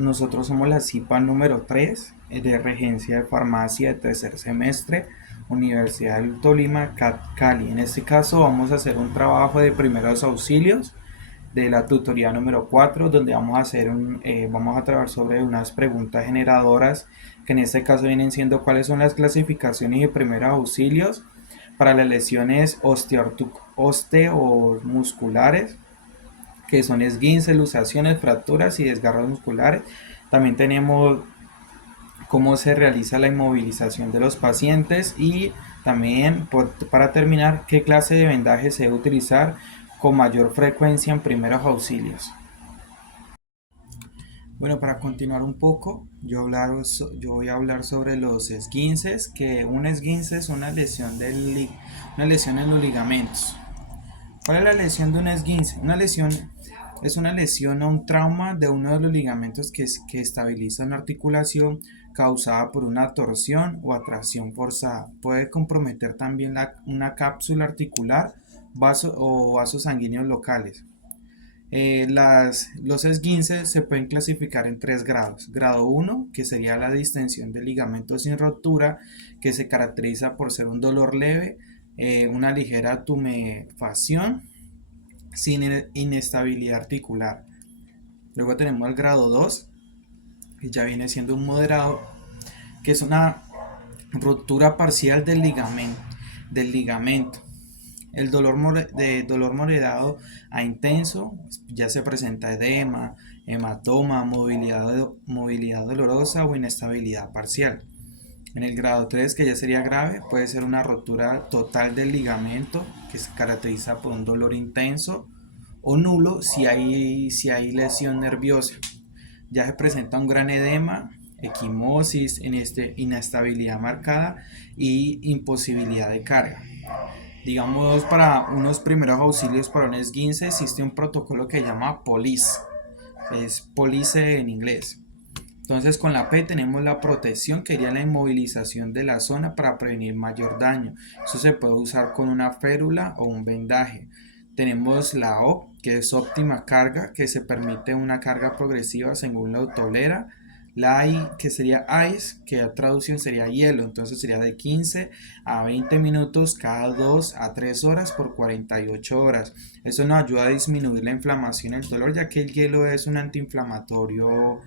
nosotros somos la CIPA número 3 de Regencia de Farmacia de tercer semestre, Universidad del Tolima, Cali. En este caso vamos a hacer un trabajo de primeros auxilios de la tutoría número 4, donde vamos a trabajar sobre unas preguntas generadoras, que en este caso vienen siendo cuáles son las clasificaciones de primeros auxilios para las lesiones osteomusculares, que son esguinces, luxaciones, fracturas y desgarros musculares. También tenemos cómo se realiza la inmovilización de los pacientes y también, para terminar, qué clase de vendaje se debe utilizar con mayor frecuencia en primeros auxilios. Bueno, para continuar un poco, yo voy a hablar sobre los esguinces, que un esguince es una lesión en los ligamentos. ¿Cuál es la lesión de un esguince? Una lesión es una lesión o un trauma de uno de los ligamentos que estabiliza una articulación causada por una torsión o atracción forzada. Puede comprometer también una cápsula articular o vasos sanguíneos locales. Los esguinces se pueden clasificar en tres grados. Grado 1, que sería la distensión del ligamento sin rotura, que se caracteriza por ser un dolor leve, una ligera tumefacción sin inestabilidad articular. Luego tenemos el grado 2, que ya viene siendo un moderado, que es una ruptura parcial del ligamento. El dolor moderado a intenso, ya se presenta edema, hematoma, movilidad dolorosa o inestabilidad parcial. En el grado 3, que ya sería grave, puede ser una rotura total del ligamento, que se caracteriza por un dolor intenso o nulo si hay lesión nerviosa. Ya se presenta un gran edema, equimosis, inestabilidad marcada y imposibilidad de carga. Digamos, para unos primeros auxilios para un esguince existe un protocolo que se llama POLICE, es POLICE en inglés. Entonces con la P tenemos la protección, que sería la inmovilización de la zona para prevenir mayor daño. Eso se puede usar con una férula o un vendaje. Tenemos la O, que es óptima carga, que se permite una carga progresiva según la tolera. La I, que sería ice, que la traducción sería hielo, entonces sería de 15 a 20 minutos cada 2 a 3 horas por 48 horas. Eso nos ayuda a disminuir la inflamación y el dolor, ya que el hielo es un antiinflamatorio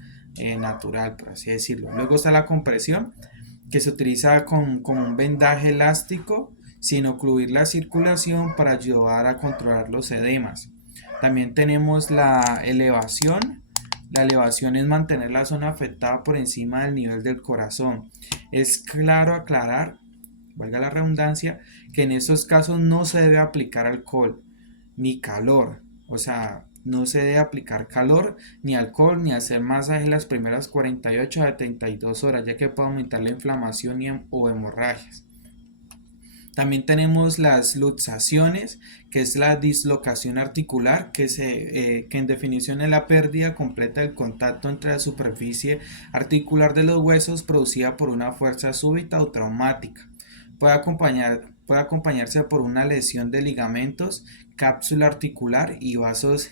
natural, por así decirlo. Luego está la compresión, que se utiliza con un vendaje elástico sin ocluir la circulación para ayudar a controlar los edemas. También tenemos la elevación. La elevación es mantener la zona afectada por encima del nivel del corazón. Es claro aclarar, valga la redundancia, que en estos casos no se debe aplicar alcohol ni calor. O sea, no se debe aplicar calor ni alcohol ni hacer masaje las primeras 48 a 72 horas, ya que puede aumentar la inflamación o hemorragias. También tenemos las luxaciones, que es la dislocación articular, que en definición es la pérdida completa del contacto entre la superficie articular de los huesos producida por una fuerza súbita o traumática. Puede acompañarse por una lesión de ligamentos, cápsula articular y vasos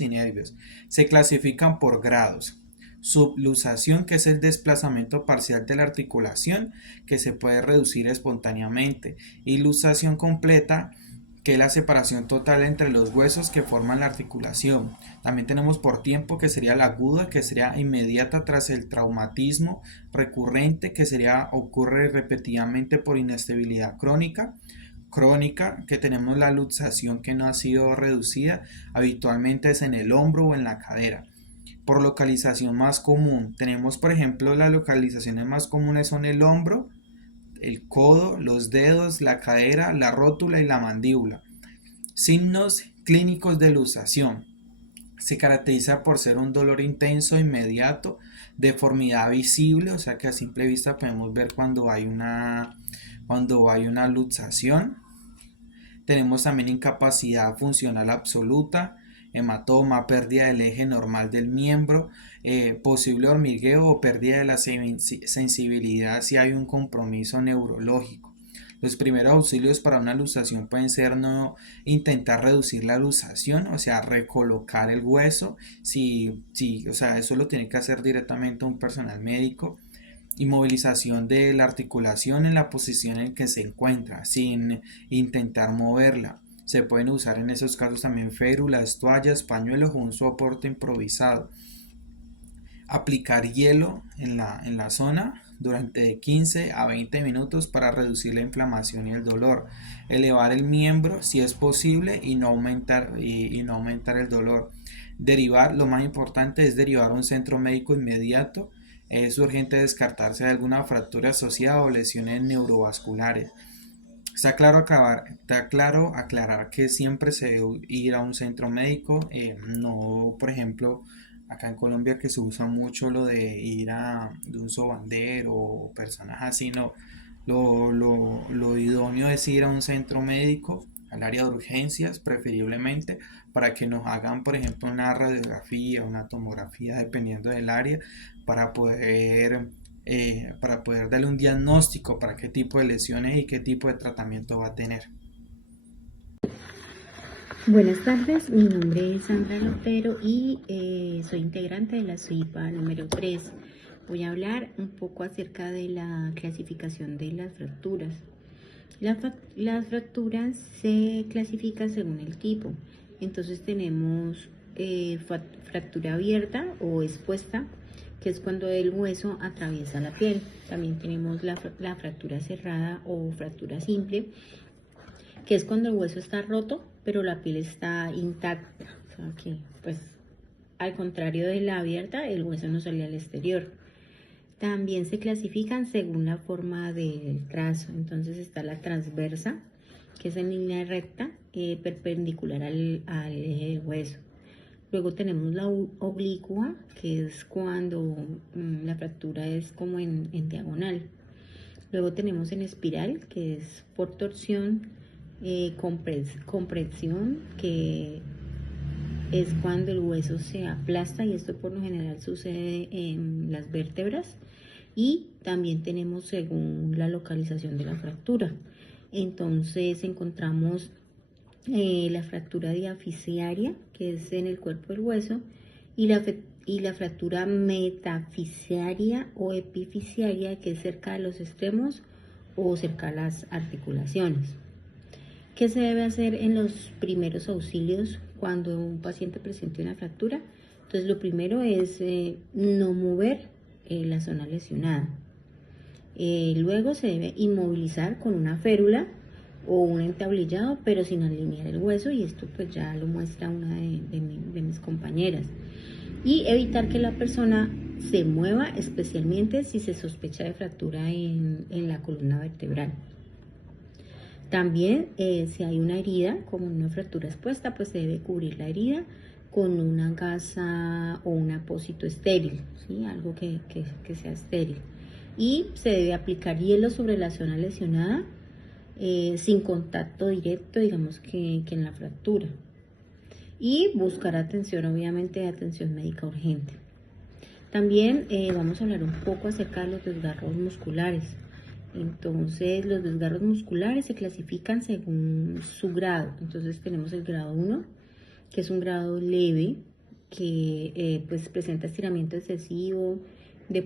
y nervios. Se clasifican por grados. Subluxación, que es el desplazamiento parcial de la articulación, que se puede reducir espontáneamente. Y luxación completa, que es la separación total entre los huesos que forman la articulación. También tenemos por tiempo, que sería la aguda, que sería inmediata tras el traumatismo; recurrente, que ocurre repetidamente por inestabilidad crónica, que tenemos la luxación que no ha sido reducida, habitualmente es en el hombro o en la cadera. Por localización más común, tenemos por ejemplo las localizaciones más comunes son el hombro, el codo, los dedos, la cadera, la rótula y la mandíbula. Signos clínicos de luxación: se caracteriza por ser un dolor intenso, inmediato, deformidad visible, o sea que a simple vista podemos ver cuando hay una luxación. Tenemos también incapacidad funcional absoluta, hematoma, pérdida del eje normal del miembro, posible hormigueo o pérdida de la sensibilidad si hay un compromiso neurológico. Los primeros auxilios para una luxación pueden ser no intentar reducir la luxación, o sea, recolocar el hueso, o sea, eso lo tiene que hacer directamente un personal médico. Inmovilización de la articulación en la posición en que se encuentra, sin intentar moverla. Se pueden usar en esos casos también férulas, toallas, pañuelos o un soporte improvisado. Aplicar hielo en la zona durante 15 a 20 minutos para reducir la inflamación y el dolor. Elevar el miembro si es posible y no aumentar el dolor. Derivar, lo más importante es derivar a un centro médico inmediato. Es urgente descartarse de alguna fractura asociada o lesiones neurovasculares. Está claro aclarar que siempre se debe ir a un centro médico, no, por ejemplo, acá en Colombia que se usa mucho lo de ir de un sobandero o personas así, no, lo idóneo es ir a un centro médico, al área de urgencias preferiblemente, para que nos hagan, por ejemplo, una radiografía, una tomografía, dependiendo del área, para para poder darle un diagnóstico para qué tipo de lesiones y qué tipo de tratamiento va a tener. Buenas tardes, mi nombre es Sandra Lotero y soy integrante de la SUIPA número 3. Voy a hablar un poco acerca de la clasificación de las fracturas. Las fracturas se clasifican según el tipo. Entonces tenemos fractura abierta o expuesta, que es cuando el hueso atraviesa la piel. También tenemos la fractura cerrada o fractura simple, que es cuando el hueso está roto, pero la piel está intacta. O sea que, pues, al contrario de la abierta, el hueso no sale al exterior. También se clasifican según la forma del trazo. Entonces está la transversa, que es en línea recta, perpendicular al eje del hueso. Luego tenemos la oblicua, que es cuando la fractura es como en diagonal. Luego tenemos en espiral, que es por torsión, compresión, que es cuando el hueso se aplasta, y esto por lo general sucede en las vértebras. Y también tenemos según la localización de la fractura. Entonces encontramos la fractura diafisiaria, que es en el cuerpo del hueso, y la fractura metafisiaria o epifisiaria, que es cerca de los extremos o cerca de las articulaciones. ¿Qué se debe hacer en los primeros auxilios cuando un paciente presente una fractura? Entonces, lo primero es no mover la zona lesionada. Luego se debe inmovilizar con una férula o un entablillado, pero sin alinear el hueso, y esto pues ya lo muestra una de mis compañeras. Y evitar que la persona se mueva, especialmente si se sospecha de fractura en la columna vertebral. También si hay una herida, como una fractura expuesta, pues se debe cubrir la herida con una gasa o un apósito estéril, ¿sí? Algo que sea estéril. Y se debe aplicar hielo sobre la zona lesionada sin contacto directo, digamos que en la fractura. Y buscar atención, obviamente, atención médica urgente. También vamos a hablar un poco acerca de los desgarros musculares. Entonces, los desgarros musculares se clasifican según su grado. Entonces, tenemos el grado 1, que es un grado leve, que pues presenta estiramiento excesivo y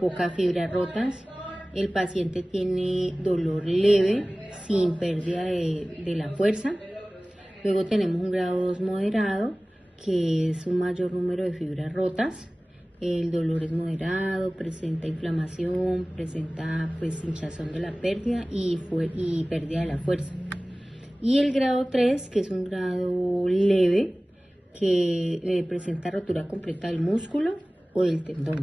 poca fibra rotas. El paciente tiene dolor leve, sin pérdida de la fuerza. Luego tenemos un grado 2 moderado, que es un mayor número de fibras rotas. El dolor es moderado, presenta inflamación, presenta pues hinchazón de la pérdida y pérdida de la fuerza. Y el grado 3, que es un grado leve, que presenta rotura completa del músculo o del tendón.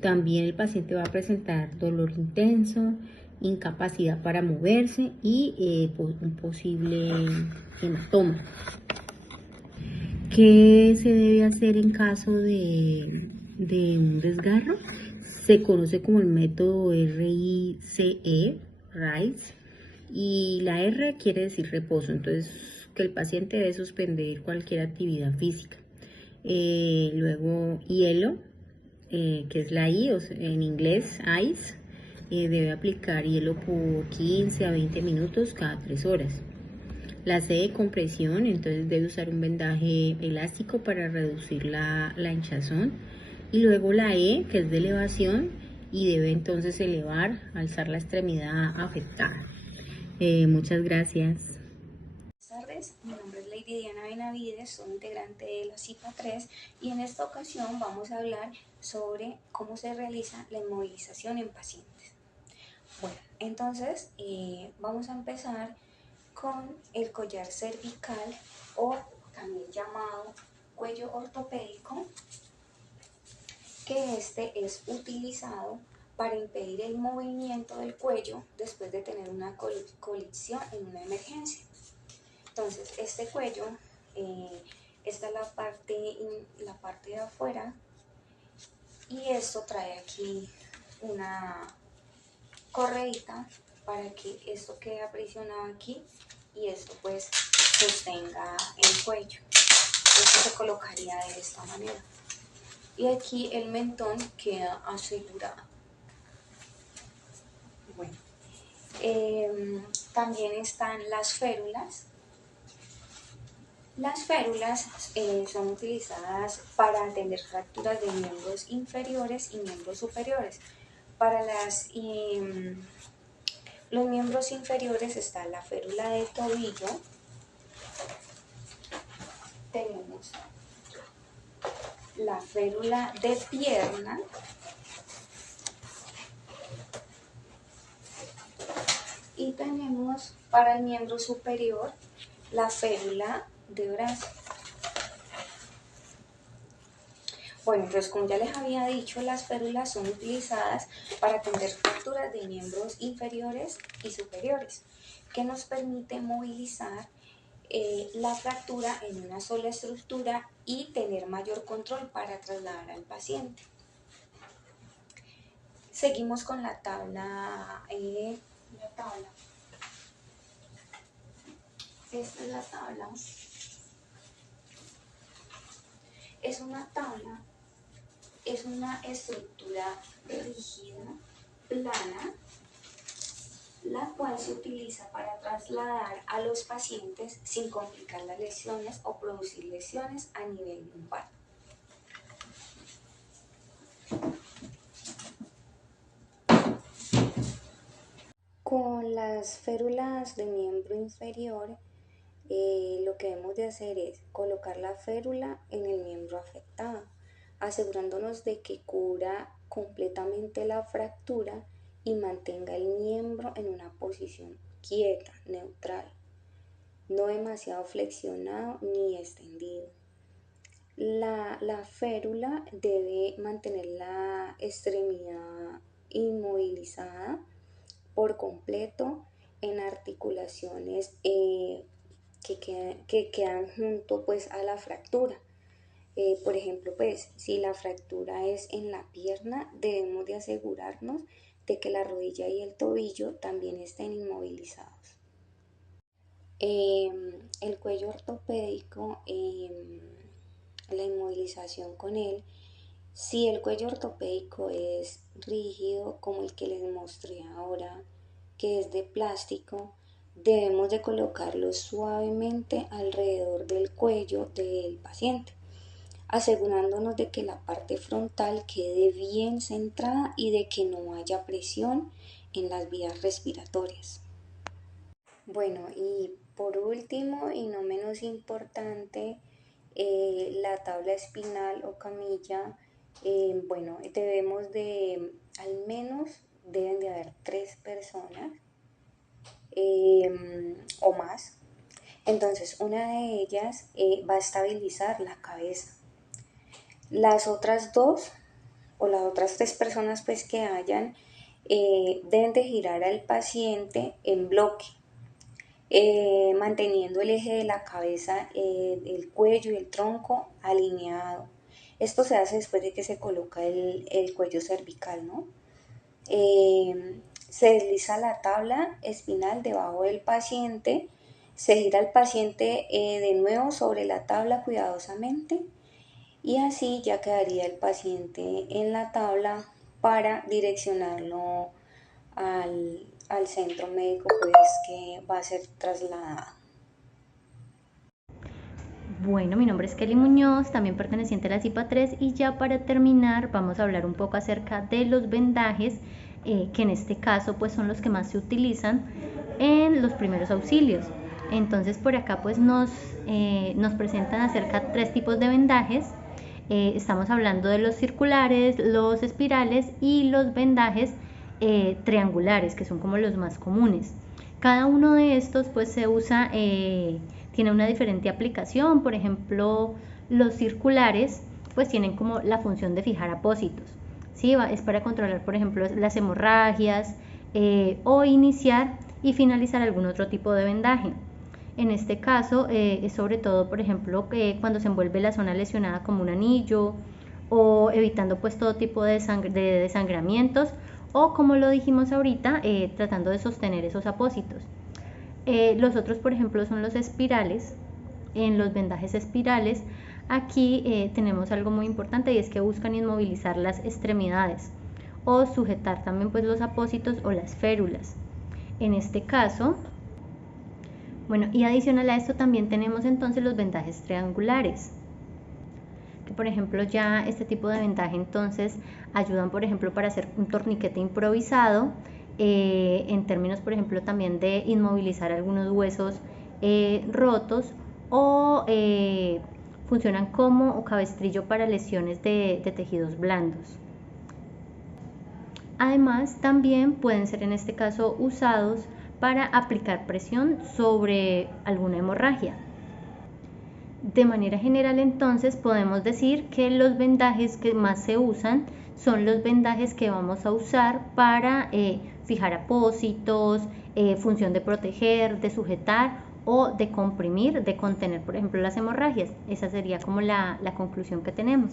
También el paciente va a presentar dolor intenso, incapacidad para moverse y un posible hematoma. ¿Qué se debe hacer en caso de un desgarro? Se conoce como el método RICE, RICE, y la R quiere decir reposo, entonces que el paciente debe suspender cualquier actividad física. Luego hielo, que es la I, o sea, en inglés ICE, debe aplicar hielo por 15 a 20 minutos cada 3 horas. La C de compresión, entonces debe usar un vendaje elástico para reducir la hinchazón. Y luego la E, que es de elevación, y debe entonces alzar la extremidad afectada. Muchas gracias. Buenas tardes, mi nombre es Lady Diana Benavides, soy integrante de la CIPA 3 y en esta ocasión vamos a hablar sobre cómo se realiza la inmovilización en pacientes. Bueno, entonces vamos a empezar con el collar cervical o también llamado cuello ortopédico, que este es utilizado para impedir el movimiento del cuello después de tener una colisión en una emergencia. Entonces, este cuello, esta es la parte de afuera, y esto trae aquí una correita para que esto quede aprisionado aquí y esto pues sostenga el cuello. Esto se colocaría de esta manera. Y aquí el mentón queda asegurado. Bueno, también están las férulas. Las férulas son utilizadas para atender fracturas de miembros inferiores y miembros superiores. Para los miembros inferiores está la férula de tobillo, tenemos la férula de pierna, y tenemos para el miembro superior la férula de brazo. Bueno, entonces como ya les había dicho, las férulas son utilizadas para atender fracturas de miembros inferiores y superiores, que nos permite movilizar la fractura en una sola estructura y tener mayor control para trasladar al paciente. Seguimos con la tabla. Esta es la tabla. Es una estructura rígida, plana, la cual se utiliza para trasladar a los pacientes sin complicar las lesiones o producir lesiones a nivel lumbar. Con las férulas de miembro inferior, lo que debemos de hacer es colocar la férula en el miembro afectado, asegurándonos de que cubra completamente la fractura y mantenga el miembro en una posición quieta, neutral, no demasiado flexionado ni extendido. La férula debe mantener la extremidad inmovilizada por completo en articulaciones que quedan junto pues a la fractura. Por ejemplo, pues si la fractura es en la pierna, debemos de asegurarnos de que la rodilla y el tobillo también estén inmovilizados. El cuello ortopédico, la inmovilización con él, si el cuello ortopédico es rígido como el que les mostré ahora, que es de plástico, debemos de colocarlo suavemente alrededor del cuello del paciente, asegurándonos de que la parte frontal quede bien centrada y de que no haya presión en las vías respiratorias. Bueno, y por último y no menos importante, la tabla espinal o camilla. Bueno, al menos deben de haber 3 personas o más. Entonces, una de ellas va a estabilizar la cabeza. Las otras 2 o las otras 3 personas pues que hayan deben de girar al paciente en bloque, manteniendo el eje de la cabeza, el cuello y el tronco alineado. Esto se hace después de que se coloca el cuello cervical, ¿no? Se desliza la tabla espinal debajo del paciente, se gira el paciente de nuevo sobre la tabla cuidadosamente y así ya quedaría el paciente en la tabla para direccionarlo al centro médico pues que va a ser trasladado. Bueno, mi nombre es Kelly Muñoz, también perteneciente a la CIPA 3, y ya para terminar vamos a hablar un poco acerca de los vendajes, que en este caso pues son los que más se utilizan en los primeros auxilios. Entonces por acá pues nos presentan acerca de 3 tipos de vendajes. Estamos hablando de los circulares, los espirales y los vendajes triangulares, que son como los más comunes. Cada uno de estos pues se usa, tiene una diferente aplicación. Por ejemplo, los circulares pues tienen como la función de fijar apósitos, ¿sí? Es para controlar, por ejemplo, las hemorragias, o iniciar y finalizar algún otro tipo de vendaje. En este caso es sobre todo, por ejemplo, cuando se envuelve la zona lesionada como un anillo, o evitando pues todo tipo de desangramientos, o como lo dijimos ahorita, tratando de sostener esos apósitos. Los otros, por ejemplo, son los espirales. En los vendajes espirales, aquí tenemos algo muy importante, y es que buscan inmovilizar las extremidades o sujetar también pues los apósitos o las férulas. En este caso, bueno, y adicional a esto también tenemos entonces los vendajes triangulares, que por ejemplo ya este tipo de vendaje entonces ayudan, por ejemplo, para hacer un torniquete improvisado, en términos, por ejemplo, también de inmovilizar algunos huesos rotos, o funcionan como cabestrillo para lesiones de tejidos blandos. Además, también pueden ser en este caso usados para aplicar presión sobre alguna hemorragia. De manera general, entonces, podemos decir que los vendajes que más se usan son los vendajes que vamos a usar para fijar apósitos, función de proteger, de sujetar o de comprimir, de contener, por ejemplo, las hemorragias. Esa sería como la conclusión que tenemos.